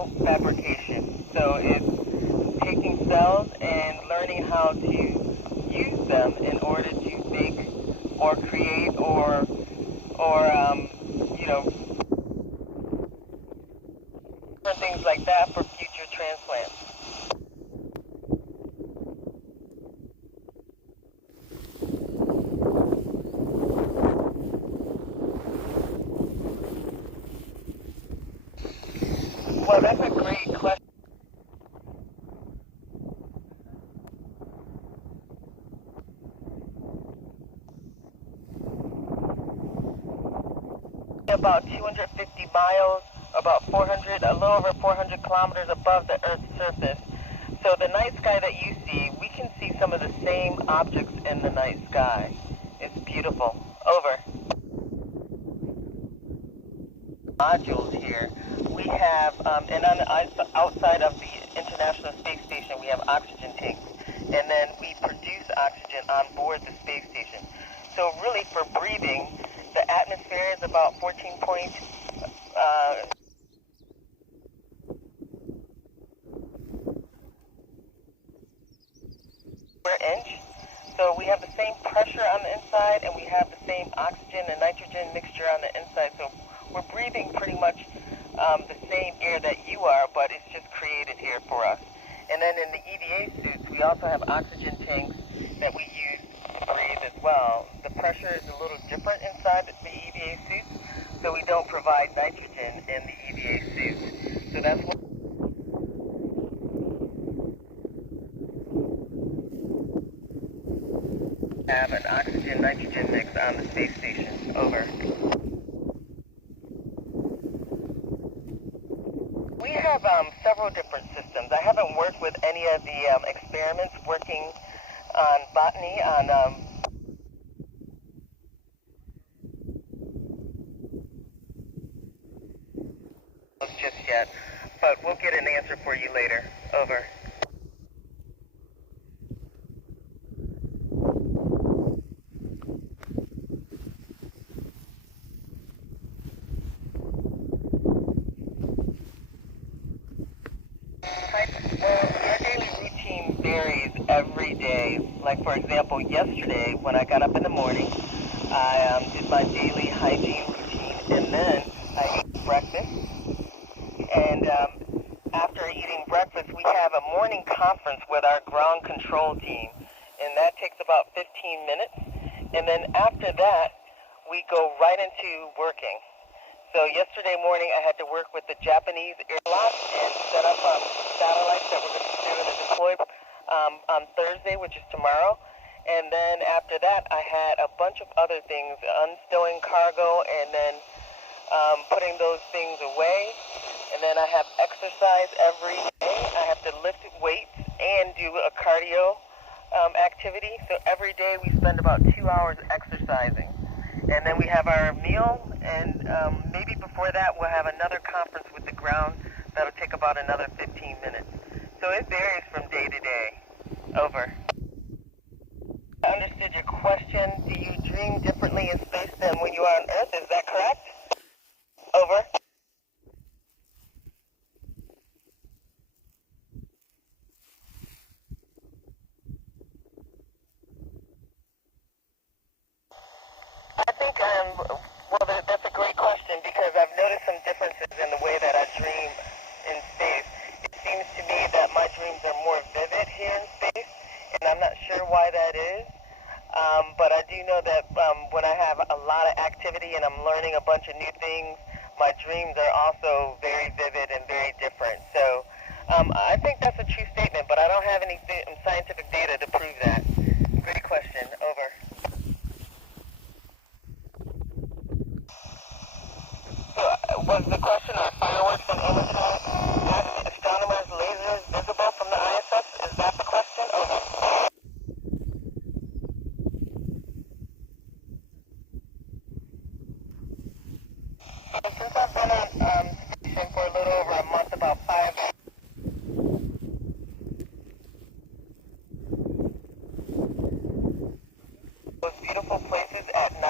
nano fabrication. So it's taking cells and learning how to use them in order to make or create or different things like that for future transplants. Well, that's a great question. About 250 miles, about 400, a little over 400 kilometers above the Earth's surface. So the night sky that you see, we can see some of the same objects in the night sky. It's beautiful. Over. Modules here. We have, and on the outside of the International Space Station, we have oxygen tanks. And then we produce oxygen on board the space station. So really for breathing, the atmosphere is about 14 points, per inch. So we have the same pressure on the inside, and we have the same oxygen and nitrogen mixture on the inside. So we're breathing pretty much the same air that you are, but it's just created here for us. And then in the EVA suits, we also have oxygen tanks that we use to breathe as well. The pressure is a little different inside the EVA suits, so we don't provide nitrogen in the EVA suits. So that's what we have an oxygen-nitrogen mix on the space station. Over. We have several different systems. I haven't worked with any of the experiments working on botany, on just yet, but we'll get an answer for you later. Over. Well, our daily routine varies every day. Like, for example, yesterday when I got up in the morning, I did my daily hygiene routine, and then I ate breakfast. And after eating breakfast, we have a morning conference with our ground control team, and that takes about 15 minutes. And then after that, we go right into working. So yesterday morning, I had to work with the Japanese airlock and set up satellites that we're going to deploy on Thursday, which is tomorrow. And then after that, I had a bunch of other things, unstowing cargo, and then putting those things away. And then I have exercise every day. I have to lift weights and do a cardio activity. So every day we spend about 2 hours exercising. And then we have our meal, and maybe before that we'll have another conference with the ground that'll take about another 15 minutes. So it varies from day to day. Over. I understood your question. Do you dream differently in space than when you are on Earth? Is that correct? Over. I think, well, that's a great question because I've noticed some differences in the way that I dream in space. It seems to me that my dreams are more vivid here in space, and I'm not sure why that is. But I do know that when I have a lot of activity and I'm learning a bunch of new things, my dreams are also very vivid and very different. So I think that's a true statement, but I don't have any scientific data to prove that. Great question. Over. Was the question of fireworks and astronomers' lasers visible from the ISS? Is that the question? Over. Since I've been on station for a little over a month, about 5 those beautiful places at night.